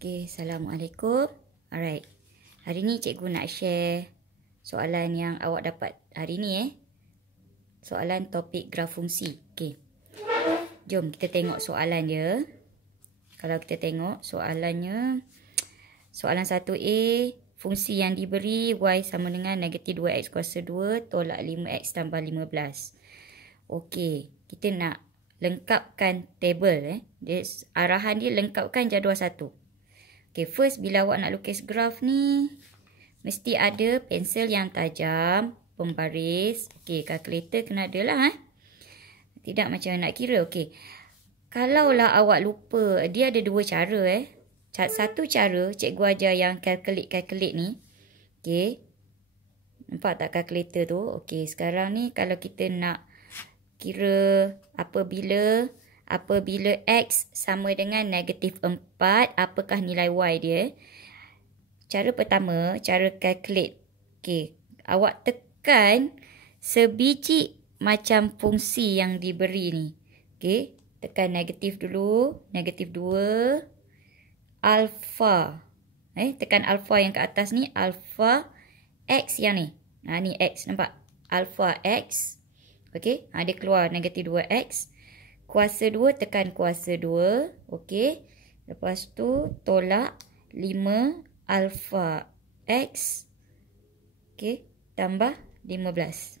Okay, Assalamualaikum. Alright. Hari ni cikgu nak share soalan yang awak dapat hari ni Soalan topik graf fungsi. Okay. Jom kita tengok soalan dia. Kalau kita tengok soalannya, soalan 1A, fungsi yang diberi y sama dengan negatif 2x kuasa 2 tolak 5x tambah 15. Okey, kita nak lengkapkan table. Arahan dia lengkapkan jadual 1. Okay, first bila awak nak lukis graf ni, mesti ada pensel yang tajam, pembaris. Okay, kalkulator kena ada lah. Tidak macam nak kira. Okay, kalaulah awak lupa, dia ada dua cara. Satu cara, cikgu ajar yang calculate ni. Okay, nampak tak kalkulator tu? Okay, sekarang ni kalau kita nak kira apabila x sama dengan negatif 4, apakah nilai y dia? Cara pertama, cara calculate. Okay, awak tekan sebiji macam fungsi yang diberi ni. Okay, tekan negatif dulu. Negatif 2. Alpha. Tekan alpha yang ke atas ni. Alpha x yang ni. Ni x, nampak? Alpha x. Okay, dia keluar negatif 2x. Kuasa 2, tekan kuasa 2. Okey. Lepas tu tolak 5 alpha x. Okey, tambah 15.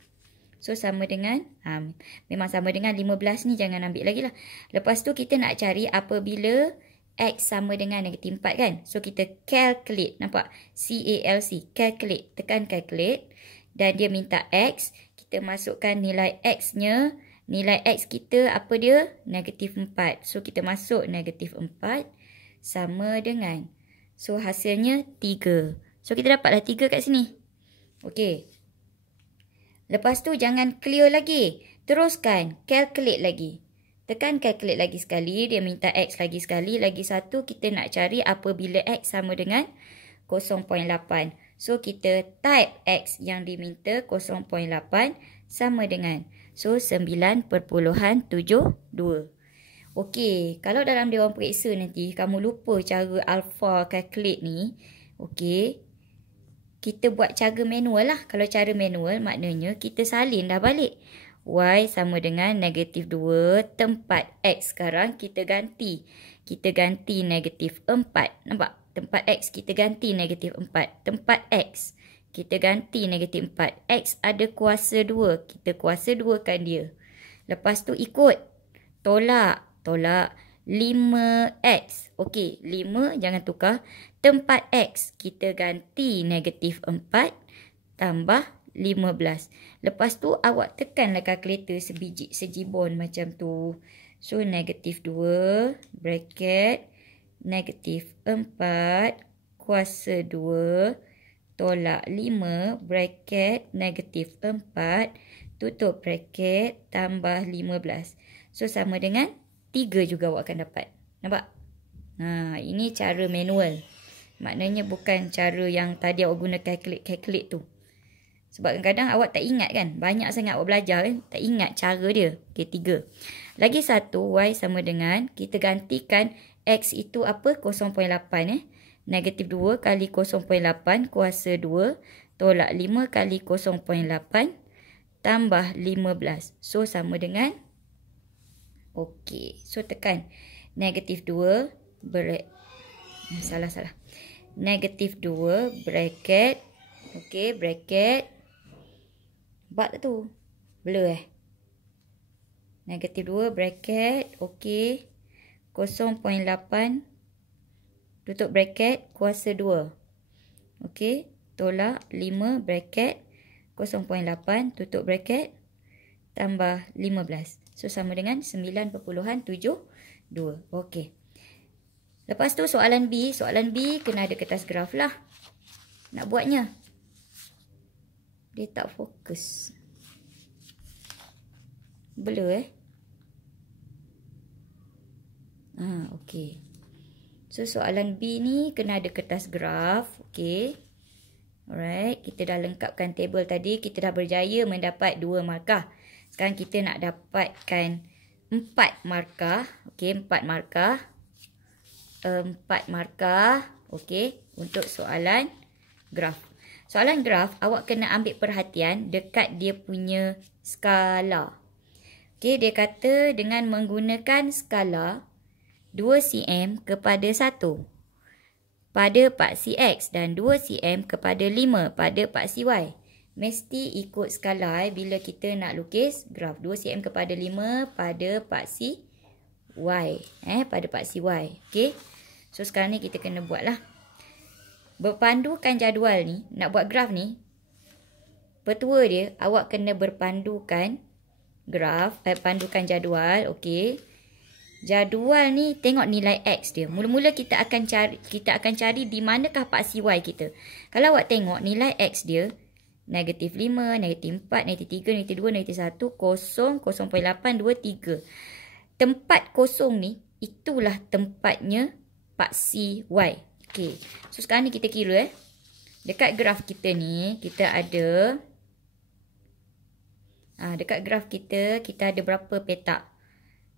So sama dengan memang sama dengan 15 ni, jangan ambil lagi lah. Lepas tu kita nak cari apabila x sama dengan negatif 4 kan. So kita calculate, nampak? C-A-L-C, calculate. Tekan calculate dan dia minta x. Kita masukkan nilai x-nya. Nilai x kita apa dia? Negatif 4. So, kita masuk negatif 4 sama dengan. So, hasilnya 3. So, kita dapatlah 3 kat sini. Okey. Lepas tu, jangan clear lagi. Teruskan. Calculate lagi. Tekan calculate lagi sekali. Dia minta x lagi sekali. Lagi satu, kita nak cari apabila x sama dengan 0.8. So, kita type x yang diminta 0.8 sama dengan. So, 9.72. Okey, kalau dalam Dewan Periksa nanti kamu lupa cara alpha calculate ni, okey, kita buat cara manual lah. Kalau cara manual, maknanya kita salin dah balik. Y sama dengan negatif 2, tempat x sekarang kita ganti. Kita ganti negatif 4. Nampak? Tempat x kita ganti negatif 4. Tempat x kita ganti negatif 4. X ada kuasa 2. Kita kuasa 2 kan dia. Lepas tu ikut. Tolak. 5x. Okey, 5 jangan tukar. Tempat x kita ganti negatif 4 tambah 15. Lepas tu awak tekanlah kalkulator sebiji sejibon macam tu. So negatif 2 bracket negatif 4 kuasa 2 tolak 5 bracket negatif 4 tutup bracket tambah 15. So sama dengan 3 juga awak akan dapat. Nampak? Ini cara manual. Maknanya bukan cara yang tadi awak guna calculate tu. Sebab kadang-kadang awak tak ingat kan. Banyak sangat awak belajar kan. Tak ingat cara dia. Okey, 3. Lagi satu, y sama dengan, kita gantikan x itu apa? 0.8 Negatif 2 kali 0.8 kuasa 2 tolak 5 kali 0.8 tambah 15. So, sama dengan. Okey. So, tekan. Negatif 2. Salah. Negatif 2 bracket. Okey, bracket. Nampak tak tu? Blur Negatif 2 bracket. Okey. 0.8 tutup bracket kuasa 2. Okey, tolak 5 bracket 0.8 tutup bracket tambah 15. So sama dengan 9.72. Okey. Lepas tu soalan B, kena ada kertas graf lah. Nak buatnya. Dia tak fokus. Blur okey. So, soalan B ni kena ada kertas graf. Okey. Alright. Kita dah lengkapkan table tadi. Kita dah berjaya mendapat 2 markah. Sekarang kita nak dapatkan 4 markah. Okey, 4 markah. 4 markah. Okey, untuk soalan graf. Soalan graf, awak kena ambil perhatian dekat dia punya skala. Okey, dia kata dengan menggunakan skala 2 cm kepada 1 pada paksi X dan 2 cm kepada 5 pada paksi Y. Mesti ikut skala bila kita nak lukis graf 2 cm kepada 5 pada paksi Y. Pada paksi Y. Okey. So sekarang ni kita kena buat lah. Berpandukan jadual ni, nak buat graf ni, petua dia awak kena berpandukan graf, pandukan jadual. Okey. Jadual ni tengok nilai X dia. Mula-mula kita akan cari di manakah paksi Y kita. Kalau awak tengok nilai X dia negatif 5, negatif 4, negatif 3, negatif 2, negatif 1, 0, 0.8, 2, 3. Tempat kosong ni itulah tempatnya paksi Y. Okey. So sekarang ni kita kira dekat graf kita ni kita ada dekat graf kita ada berapa petak?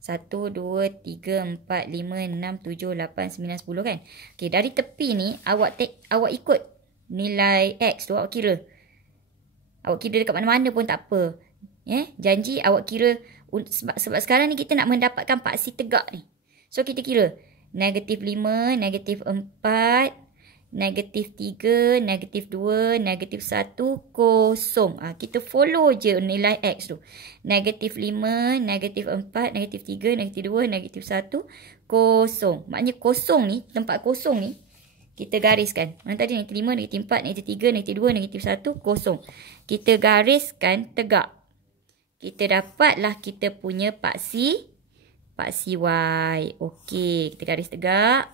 1, 2, 3, 4, 5, 6, 7, 8, 9, 10 kan? Okey, dari tepi ni awak ikut nilai X tu awak kira. Awak kira dekat mana-mana pun tak apa. Janji awak kira sebab sekarang ni kita nak mendapatkan paksi tegak ni. So kita kira negatif 5, negatif 4, negatif 3, negatif 2, negatif 1, 0. Kita follow je nilai X tu. Negatif 5, negatif 4, negatif 3, negatif 2, negatif 1, 0. Maknanya kosong ni, tempat kosong ni, kita gariskan. Mana tadi negatif 5, negatif 4, negatif 3, negatif 2, negatif 1, 0. Kita gariskan tegak. Kita dapatlah kita punya paksi Y. Okey, kita garis tegak.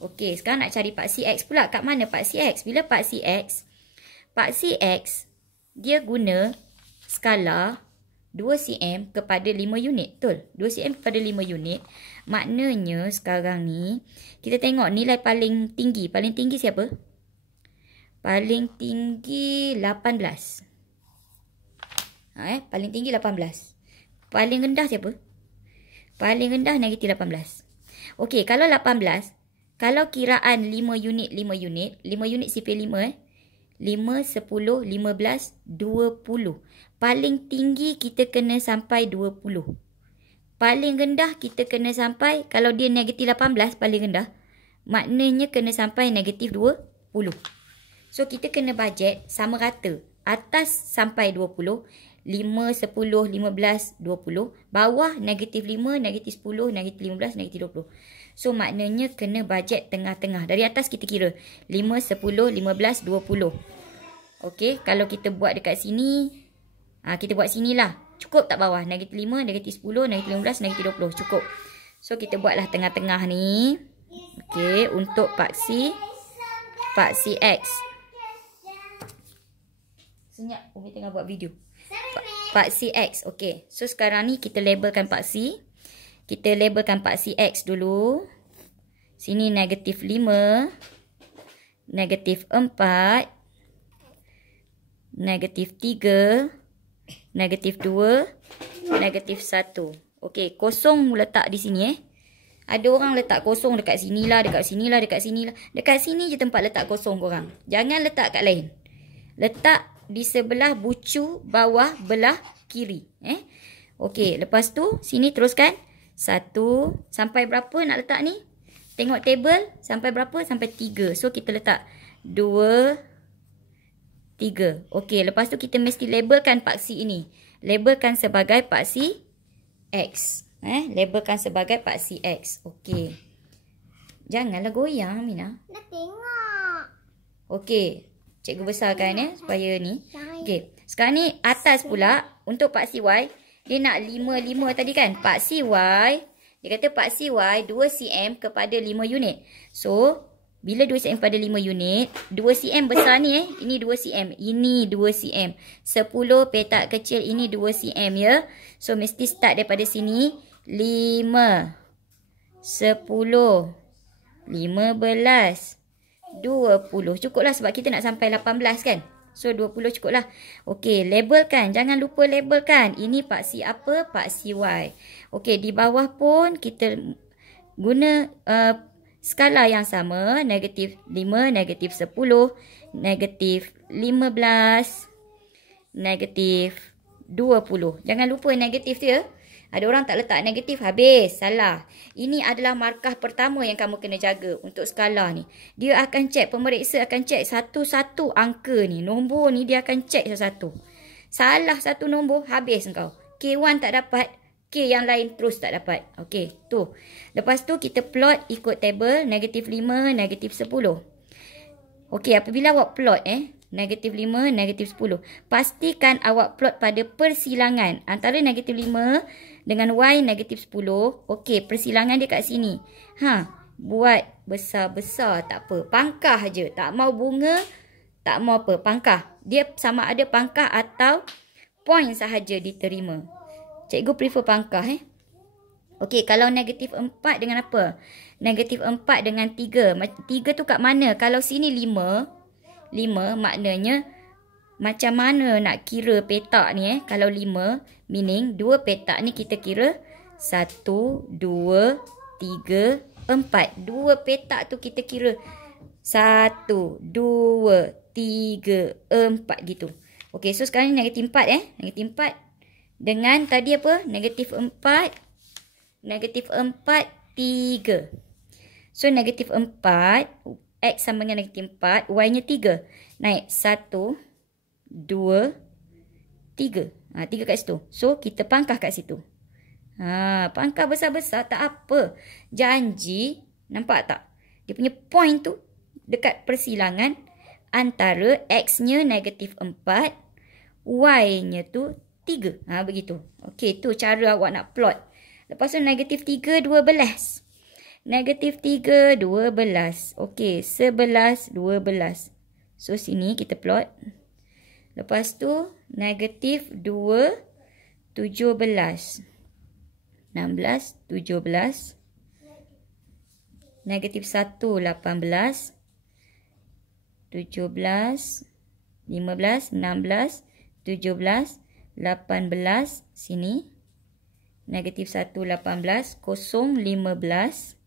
Okey, sekarang nak cari paksi X pula. Kat mana paksi X? Bila paksi X, dia guna skala 2 cm kepada 5 unit. Betul? 2 cm kepada 5 unit. Maknanya sekarang ni, kita tengok nilai paling tinggi. Paling tinggi siapa? Paling tinggi 18. Paling tinggi 18. Paling rendah siapa? Paling rendah negatif 18. Okey, kalau 18, kalau kiraan 5 unit, 5 unit sifir 5 5, 10, 15, 20. Paling tinggi kita kena sampai 20. Paling rendah kita kena sampai, kalau dia negatif 18 paling rendah, maknanya kena sampai negatif 20. So kita kena bajet sama rata. Atas sampai 20, 5, 10, 15, 20. Bawah negatif 5, negatif 10, negatif 15, negatif 20. So maknanya kena bajet tengah-tengah. Dari atas kita kira 5, 10, 15, 20. Okey, kalau kita buat dekat sini, kita buat sinilah. Cukup tak bawah? Negatif 5, negatif 10, negatif 15, negatif 20. Cukup. So kita buatlah tengah-tengah ni. Okey, untuk paksi X. Senyap, Umi tengah buat video. Paksi X. Okey. So sekarang ni kita labelkan paksi. Kita labelkan paksi X dulu. Sini negatif 5. Negatif 4. Negatif 3. Negatif 2. Negatif 1. Okey. Kosong letak di sini Ada orang letak kosong dekat sinilah, dekat sinilah, dekat sinilah. Dekat sini je tempat letak kosong korang. Jangan letak kat lain. Letak di sebelah bucu bawah belah kiri. Okey, lepas tu sini teruskan 1 sampai berapa nak letak ni? Tengok table sampai berapa? Sampai 3. So kita letak 2 3. Okey, lepas tu kita mesti labelkan paksi ini. Labelkan sebagai paksi X. Labelkan sebagai paksi X. Okey. Janganlah goyang, Mina. Nak tengok. Okey. Cikgu besarkan supaya ni. Okey. Sekarang ni atas pula untuk paksi Y. Dia nak 5 tadi kan. Paksi Y. Dia kata paksi Y 2 cm kepada 5 unit. So, bila 2 cm kepada 5 unit. 2 cm besar ni Ini 2 cm. Ini 2 cm. 10 petak kecil ini 2 cm ya. So, mesti start daripada sini. 5. 10. 15. 20. Cukuplah sebab kita nak sampai 18 kan. So 20 cukuplah. Okey, labelkan. Jangan lupa labelkan. Ini paksi apa? Paksi Y. Okey, di bawah pun kita guna skala yang sama, negatif 5, negatif 10, negatif 15, negatif 20. Jangan lupa negatif tu ya. Ada orang tak letak negatif, habis. Salah. Ini adalah markah pertama yang kamu kena jaga untuk skala ni. Dia akan cek, pemeriksa akan cek satu-satu angka ni. Nombor ni dia akan cek satu-satu. Salah satu nombor, habis engkau. K1 tak dapat, K yang lain terus tak dapat. Okey, tu. Lepas tu kita plot ikut table, negatif 5, negatif 10. Okey, apabila awak plot negatif 5, negatif 10. Pastikan awak plot pada persilangan antara negatif 5 dengan Y negatif 10. Okey, persilangan dia kat sini. Buat besar-besar tak apa. Pangkah je. Tak mau bunga, tak mau apa. Pangkah. Dia sama ada pangkah atau point sahaja diterima. Cikgu prefer pangkah Okey, kalau negatif 4 dengan apa? Negatif 4 dengan 3. 3 tu kat mana? Kalau sini 5 maknanya macam mana nak kira petak ni Kalau 5, meaning 2 petak ni kita kira 1, 2, 3, 4. 2 petak tu kita kira 1, 2, 3, 4 gitu. Okey, so sekarang ni negatif 4 Negatif 4 dengan tadi apa? Negatif 4, negatif 4, 3. So negatif 4, X sama dengan negatif 4, Y nya 3. Naik 1, 2, 3. 3 kat situ. So kita pangkah kat situ. Pangkah besar-besar tak apa. Janji, nampak tak? Dia punya point tu dekat persilangan antara X nya negatif 4, Y nya tu 3. Begitu. Okey, tu cara awak nak plot. Lepas tu negatif 3, 12. Negatif 3, 12. Okey, 11, 12. So, sini kita plot. Lepas tu, negatif 2, 17. 16, 17. Negatif 1, 18. 17, 15, 16, 17, 18. Sini. Negatif 1, 18. 0, 15.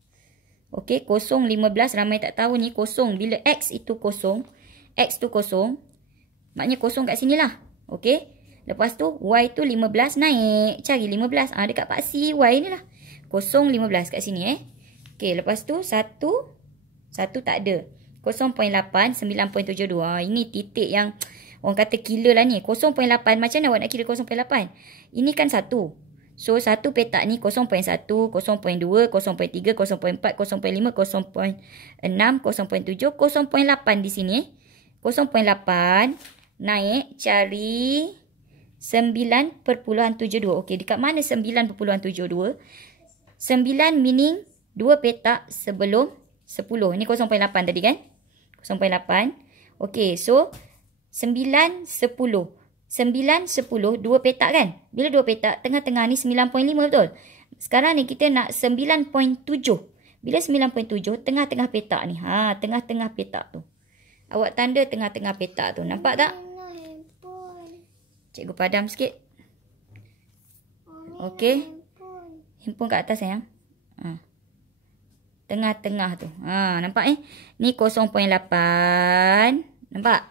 Okey, 0, 15. Ramai tak tahu ni kosong. Bila X itu kosong. X tu kosong. Maknanya kosong kat sini lah. Okey. Lepas tu Y tu 15 naik. Cari 15. Dekat paksi Y ni lah. 0, 15 kat sini Okey, lepas tu 1. 1 tak ada. 0.8, 9.72. Ini titik yang orang kata killer lah ni. 0.8. Macam mana awak nak kira 0.8? Ini kan 1. So, satu petak ni 0.1, 0.2, 0.3, 0.4, 0.5, 0.6, 0.7, 0.8 di sini 0.8 naik cari 9.72. Okey, dekat mana 9.72? 9 meaning 2 petak sebelum 10. Ini 0.8 tadi kan? 0.8. Okey, so 9, 10. 9, 10, 2 petak kan? Bila 2 petak, tengah-tengah ni 9.5 betul? Sekarang ni kita nak 9.7. Bila 9.7, tengah-tengah petak ni. Tengah-tengah petak tu. Awak tanda tengah-tengah petak tu. Nampak tak? Cikgu padam sikit. Okey. Handphone kat atas sayang. Tengah-tengah tu. Nampak Ni 0.8. Nampak?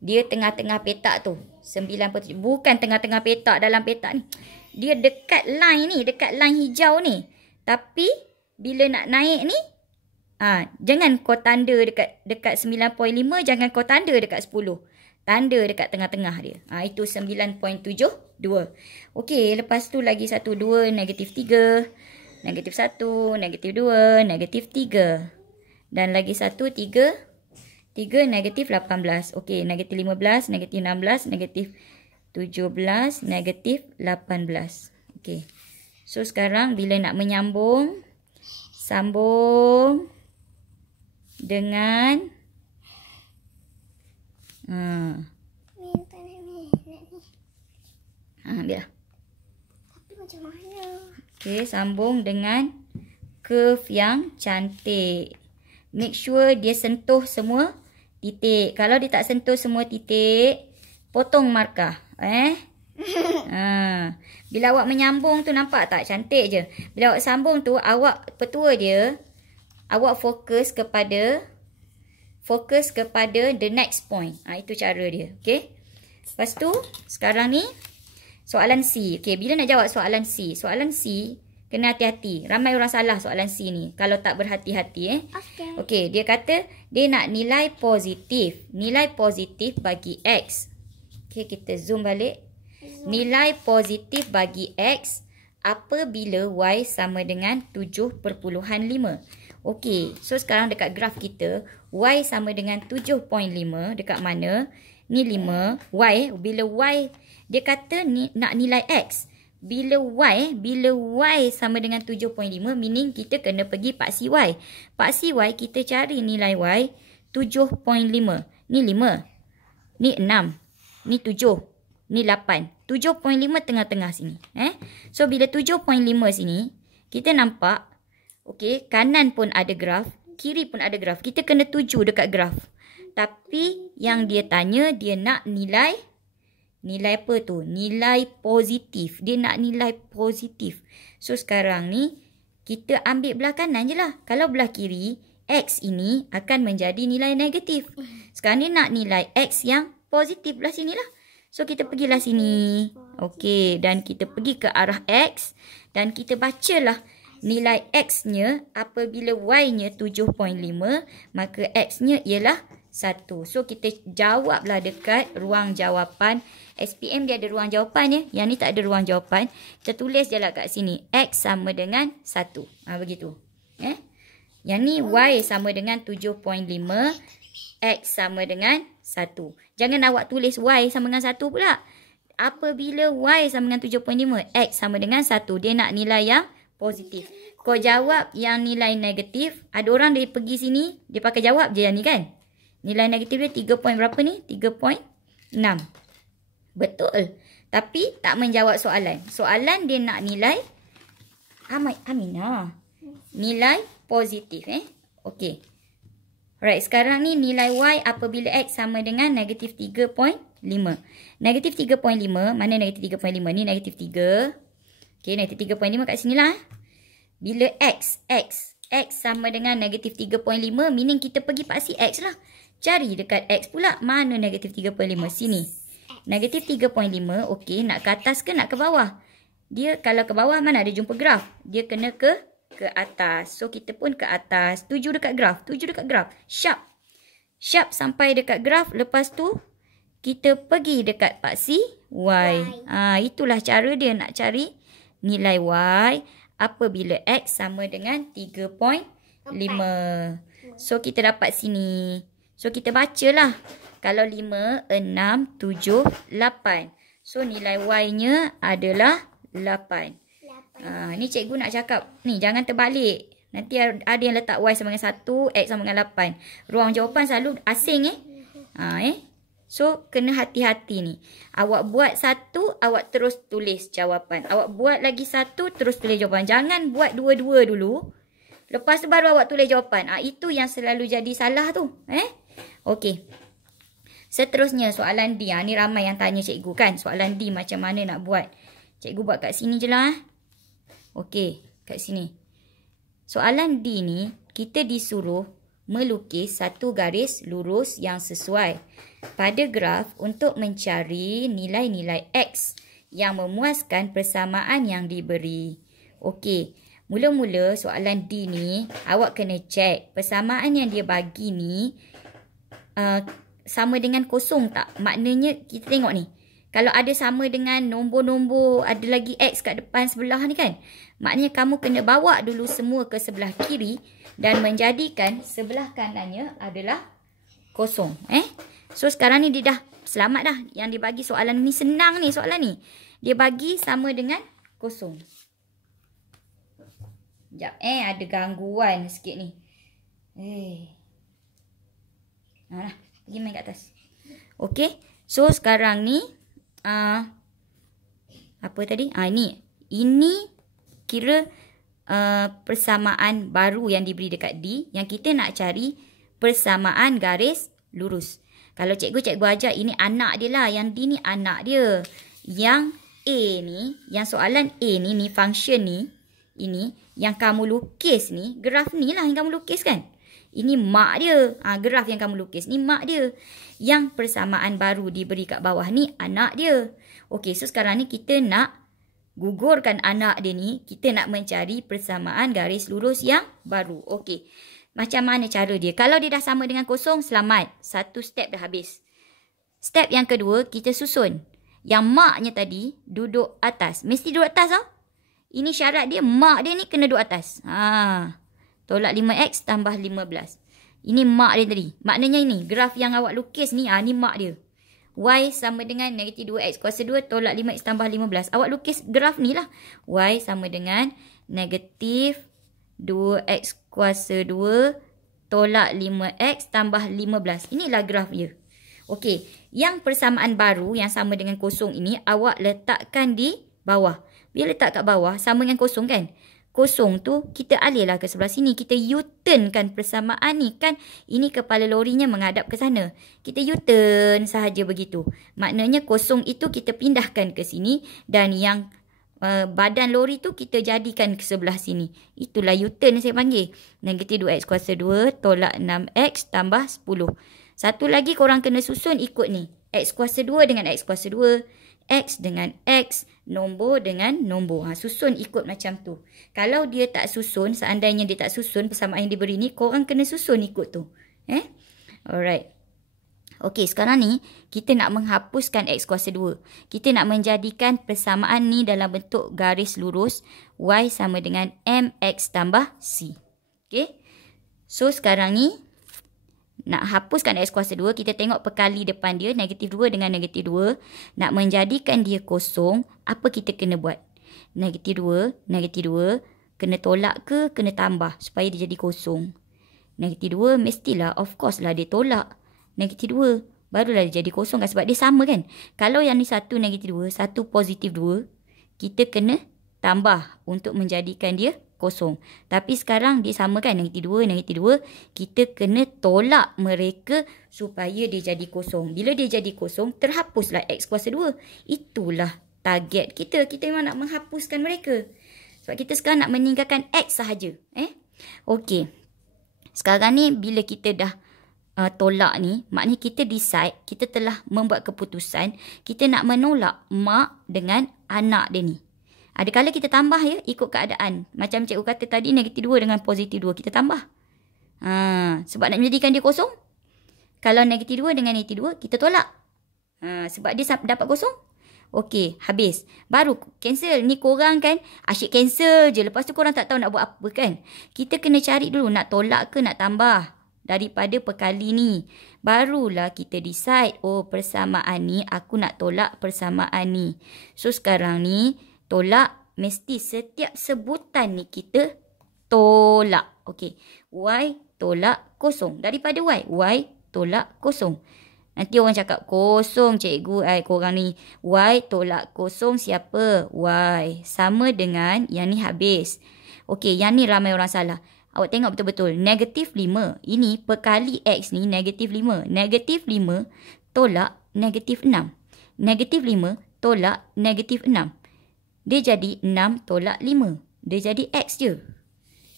Dia tengah-tengah petak tu. 9.7. Bukan tengah-tengah petak dalam petak ni. Dia dekat line ni. Dekat line hijau ni. Tapi, bila nak naik ni. Jangan kau tanda dekat 9.5. Jangan kau tanda dekat 10. Tanda dekat tengah-tengah dia. Itu 9.72. Okey, lepas tu lagi 1, 2, negatif 3. Negatif 1, negatif 2, negatif 3. Dan lagi 1, 3. 3, negatif 18. Okey, negatif 15, negatif 16, negatif 17, negatif 18. Okey. So, sekarang bila nak menyambung, sambung dengan biar. Tapi macam mana? Okey, sambung dengan curve yang cantik. Make sure dia sentuh semua titik. Kalau dia tak sentuh semua titik, potong markah. Bila awak menyambung tu nampak tak? Cantik je. Bila awak sambung tu, awak petua dia. awak fokus kepada the next point. Itu cara dia. Okay. Lepas tu, sekarang ni, soalan C. Okay, bila nak jawab soalan C? Soalan C, kena hati-hati. Ramai orang salah soalan C ni. Kalau tak berhati-hati. Okay, dia kata, dia nak nilai positif. Nilai positif bagi X. Okay, kita zoom balik. Nilai positif bagi X apabila Y sama dengan 7.5. Okey, so sekarang dekat graf kita, Y sama dengan 7.5. Dekat mana? Ni 5. Y, bila Y, dia kata nak nilai X. Bila Y sama dengan 7.5, meaning kita kena pergi paksi Y. Paksi Y, kita cari nilai Y 7.5. Ni 5. Ni 6. Ni 7. Ni 8. 7.5 tengah-tengah sini. So, bila 7.5 sini, kita nampak, okay, kanan pun ada graf, kiri pun ada graf. Kita kena tuju dekat graf. Tapi, yang dia tanya, dia nak nilai apa tu? Nilai positif. Dia nak nilai positif. So, sekarang ni, kita ambil belah kanan je lah. Kalau belah kiri, X ini akan menjadi nilai negatif. Sekarang ni nak nilai X yang positif belah sini lah. So, kita pergilah sini. Okey, dan kita pergi ke arah X. Dan kita bacalah nilai X-nya apabila Y-nya 7.5. Maka X-nya ialah 1. So, kita jawablah dekat ruang jawapan. SPM dia ada ruang jawapan ya. Yang ni tak ada ruang jawapan. Kita tulis je lah kat sini. X sama dengan 1. Begitu. Yang ni Y sama dengan 7.5. X sama dengan 1. Jangan awak tulis Y sama dengan 1 pula. Apabila Y sama dengan 7.5, X sama dengan 1. Dia nak nilai yang positif. Kau jawab yang nilai negatif. Ada orang dia pergi sini, dia pakai jawab je yang ni kan. Nilai negatif dia 3 point berapa ni? 3.6. Betul. Tapi tak menjawab soalan. Soalan dia nak nilai Aminah. Nilai positif. Okey. Alright, sekarang ni nilai Y apabila X sama dengan negatif 3.5. Negatif 3.5, mana negatif 3.5? Ni negatif 3. Okay, negatif 3.5 kat sini lah. Bila X sama dengan negatif 3.5, meaning kita pergi paksi X lah. Cari dekat X pula, mana negatif 3.5? Sini. Negatif 3.5, okay, nak ke atas ke nak ke bawah? Dia kalau ke bawah, mana ada jumpa graf? Dia kena ke atas. So, kita pun ke atas. Tuju dekat graf. Sharp sampai dekat graf. Lepas tu, kita pergi dekat paksi Y. Itulah cara dia nak cari nilai Y apabila X sama dengan 3.5. So, kita dapat sini. So, kita bacalah. Kalau 5, 6, 7, 8. So, nilai Y-nya adalah 8. Ni cikgu nak cakap. Ni jangan terbalik. Nanti ada yang letak Y sama dengan 1, X sama dengan 8. Ruang jawapan selalu asing So kena hati-hati ni. Awak buat satu, awak terus tulis jawapan. Awak buat lagi satu, terus tulis jawapan. Jangan buat dua-dua dulu. Lepas tu baru awak tulis jawapan. Itu yang selalu jadi salah tu. Okey. Seterusnya soalan D. Ni ramai yang tanya cikgu kan. Soalan D macam mana nak buat. Cikgu buat kat sini je lah. Okey, kat sini. Soalan D ni, kita disuruh melukis satu garis lurus yang sesuai pada graf untuk mencari nilai-nilai X yang memuaskan persamaan yang diberi. Okey, mula-mula soalan D ni, awak kena cek persamaan yang dia bagi ni sama dengan kosong tak? Maknanya, kita tengok ni. Kalau ada sama dengan nombor-nombor, ada lagi X kat depan sebelah ni kan. Maknanya kamu kena bawa dulu semua ke sebelah kiri dan menjadikan sebelah kanannya adalah kosong. So sekarang ni dia dah selamat dah. Yang dia bagi soalan ni senang ni soalan ni. Dia bagi sama dengan kosong. Sekejap ada gangguan sikit ni. Pergi main kat atas. Okey. So sekarang ni apa tadi? Ini kira persamaan baru yang diberi dekat D. Yang kita nak cari persamaan garis lurus. Kalau cikgu ajar ini anak dia lah. Yang D ni anak dia. Yang A ni, yang soalan A ni function ni. ini yang kamu lukis ni, graf ni lah yang kamu lukis kan. Ini mak dia. Graf yang kamu lukis ni mak dia. Yang persamaan baru diberi kat bawah ni anak dia. Okey, so sekarang ni kita nak gugurkan anak dia ni. Kita nak mencari persamaan garis lurus yang baru. Okey, macam mana cara dia? Kalau dia dah sama dengan kosong, selamat. Satu step dah habis. Step yang kedua, kita susun. Yang maknya tadi duduk atas. Mesti duduk atas tau. Ini syarat dia, mak dia ni kena duduk atas. Tolak 5x tambah 15. Ini mak dia tadi. Maknanya ini, graf yang awak lukis ni, ni mak dia. Y sama dengan negatif 2x kuasa 2 tolak 5x tambah 15. Awak lukis graf ni lah. Y sama dengan negatif 2x kuasa 2 tolak 5x tambah 15. Inilah graf dia. Okey, yang persamaan baru yang sama dengan kosong ini awak letakkan di bawah. Bila letak kat bawah sama dengan kosong kan? Kosong tu kita alihlah ke sebelah sini. Kita U-turn kan persamaan ni kan. Ini kepala lorinya menghadap ke sana. Kita U-turn sahaja begitu. Maknanya kosong itu kita pindahkan ke sini. Dan yang badan lori tu kita jadikan ke sebelah sini. Itulah U-turn saya panggil. Negatif 2x kuasa 2 tolak 6x tambah 10. Satu lagi korang kena susun ikut ni. X kuasa 2 dengan X kuasa 2. X dengan X. Nombor dengan nombor. Susun ikut macam tu. Kalau dia tak susun, seandainya dia tak susun persamaan yang diberi ni, korang kena susun ikut tu. Alright. Okey, sekarang ni kita nak menghapuskan X kuasa 2. Kita nak menjadikan persamaan ni dalam bentuk garis lurus. Y sama dengan MX tambah C. Okey. So, sekarang ni nak hapuskan X kuasa 2, kita tengok perkali depan dia, negatif 2 dengan negatif 2. Nak menjadikan dia kosong, apa kita kena buat? Negatif 2, kena tolak ke kena tambah supaya dia jadi kosong? Negatif 2, mestilah, of course lah dia tolak. Negatif 2, barulah dia jadi kosong kan sebab dia sama kan? Kalau yang ni satu negatif 2, satu positif 2, kita kena tambah untuk menjadikan dia kosong. Tapi sekarang dia sama kan, negatif 2. Kita kena tolak mereka supaya dia jadi kosong. Bila dia jadi kosong, terhapuslah X kuasa 2. Itulah target kita. Kita memang nak menghapuskan mereka. Sebab kita sekarang nak meninggalkan X sahaja. Okey. Sekarang ni bila kita dah tolak ni, maknanya kita decide, kita telah membuat keputusan, kita nak menolak mak dengan anak dia ni. Ada kala kita tambah ya, ikut keadaan. Macam cikgu kata tadi, negatif 2 dengan positif 2. Kita tambah. Sebab nak menjadikan dia kosong. Kalau negatif 2 dengan negatif 2, kita tolak. Sebab dia dapat kosong. Okey, habis. Baru cancel. Ni korang kan, asyik cancel je. Lepas tu korang tak tahu nak buat apa kan. Kita kena cari dulu, nak tolak ke nak tambah. Daripada perkali ni. Barulah kita decide, oh persamaan ni, aku nak tolak persamaan ni. So sekarang ni, tolak, mesti setiap sebutan ni kita tolak. Okey. Y tolak kosong. Daripada Y tolak kosong. Nanti orang cakap, kosong cikgu. Korang ni. Y tolak kosong siapa? Y. Sama dengan yang ni habis. Okey, yang ni ramai orang salah. Awak tengok betul-betul. Negatif 5. Ini perkali X ni negatif 5. Negatif 5 tolak negatif 6. Negatif 5 tolak negatif 6. Dia jadi 6 tolak 5. Dia jadi X je.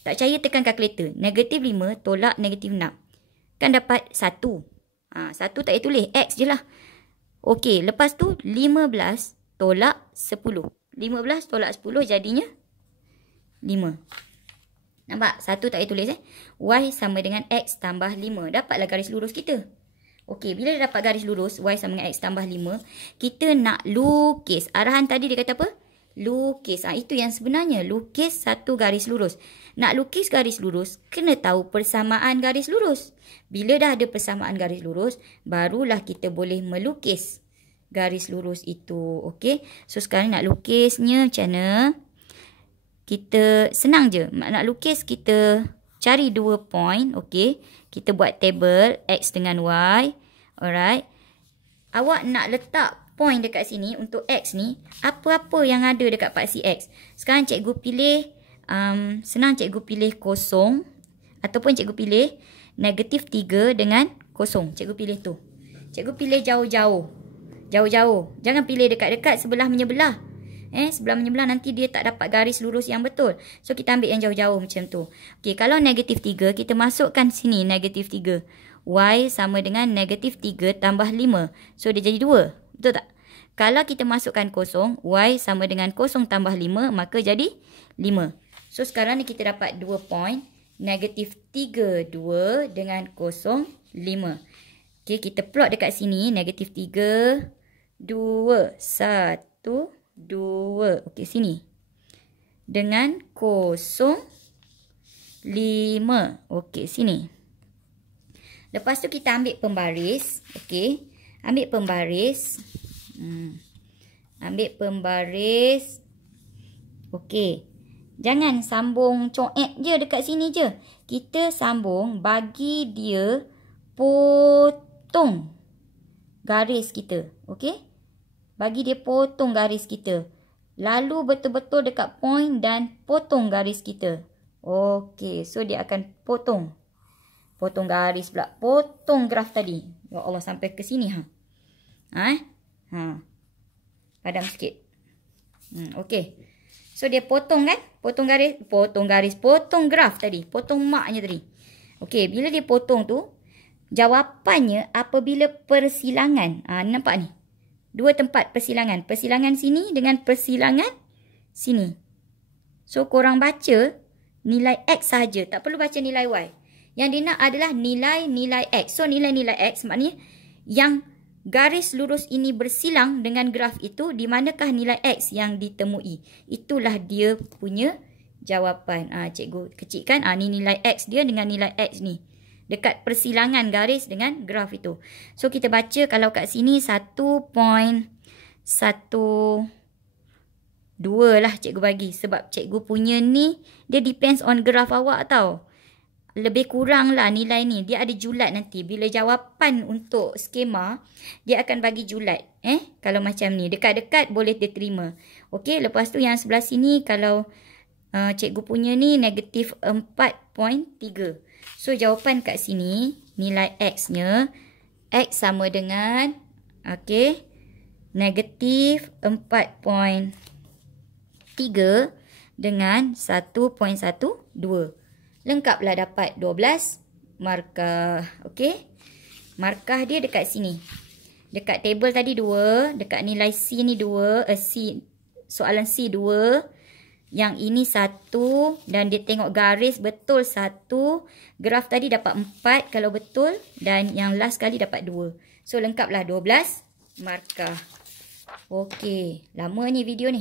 Tak percaya tekan kalkulator. Negatif 5 tolak negatif 6. Kan dapat 1. 1 tak payah tulis. X je lah. Okey. Lepas tu 15 tolak 10. 15 tolak 10 jadinya 5. Nampak? 1 tak payah tulis. Y sama dengan X tambah 5. Dapatlah garis lurus kita. Okey. Bila dah dapat garis lurus. Y sama dengan X tambah 5. Kita nak lukis. Arahan tadi dia kata apa? Lukis. Itu yang sebenarnya. Lukis satu garis lurus. Nak lukis garis lurus, kena tahu persamaan garis lurus. Bila dah ada persamaan garis lurus, barulah kita boleh melukis garis lurus itu. Okey. So sekarang nak lukisnya macam mana? Kita senang je. Nak lukis kita cari 2 point. Okey. Kita buat table X dengan Y. Alright. Awak nak letak point dekat sini untuk X ni, apa-apa yang ada dekat paksi X. Sekarang cikgu pilih, senang cikgu pilih kosong. Ataupun cikgu pilih negatif 3 dengan kosong. Cikgu pilih tu. Cikgu pilih jauh-jauh. Jauh-jauh. Jangan pilih dekat-dekat, sebelah menyebelah. Sebelah menyebelah nanti dia tak dapat garis lurus yang betul. So, kita ambil yang jauh-jauh macam tu. Okey, kalau negatif 3, kita masukkan sini negatif 3. Y sama dengan negatif 3 tambah 5. So, dia jadi 2. Betul tak? Kalau kita masukkan kosong, Y sama dengan kosong tambah 5, maka jadi 5. So, sekarang ni kita dapat 2 point. Negatif 3, 2 dengan kosong, 5. Okey, kita plot dekat sini. Negatif 3, 2, 1, 2. Okey, sini. Dengan kosong, 5. Okey, sini. Lepas tu kita ambil pembaris. Okey, ambil pembaris. Ambil pembaris. Okey. Jangan sambung coek je dekat sini je. Kita sambung bagi dia potong garis kita. Okey? Bagi dia potong garis kita. Lalu betul-betul dekat point dan potong garis kita. Okey. So, dia akan potong. Potong garis pula. Potong graf tadi. Ya Allah, sampai ke sini. Padam sikit. Okey. So, dia potong kan? Potong graf tadi. Potong maknya tadi. Okey, bila dia potong tu, jawapannya apabila persilangan. Nampak ni? 2 tempat persilangan. Persilangan sini dengan persilangan sini. So, korang baca nilai X sahaja. Tak perlu baca nilai Y. Yang dia nak adalah nilai-nilai X. So, nilai-nilai X maknanya yang garis lurus ini bersilang dengan graf itu, di manakah nilai X yang ditemui? Itulah dia punya jawapan. Cikgu kecilkan. Ni nilai X dia dengan nilai X ni. Dekat persilangan garis dengan graf itu. So, kita baca kalau kat sini 1.12 lah cikgu bagi. Sebab cikgu punya ni, dia depends on graf awak tau. Lebih kurang lah nilai ni. Dia ada julat nanti. Bila jawapan untuk skema, dia akan bagi julat. Kalau macam ni. Dekat-dekat boleh dia terima. Okey, lepas tu yang sebelah sini, kalau cikgu punya ni negatif 4.3. So, jawapan kat sini, nilai X-nya, X sama dengan, okey, negatif 4.3 dengan 1.12. Lengkaplah dapat 12 markah. Okey. Markah dia dekat sini. Dekat table tadi 2. Dekat nilai C ni 2. Soalan C 2. Yang ini 1. Dan dia tengok garis betul 1. Graf tadi dapat 4 kalau betul. Dan yang last kali dapat 2. So, lengkaplah 12 markah. Okey. Lama ni video ni.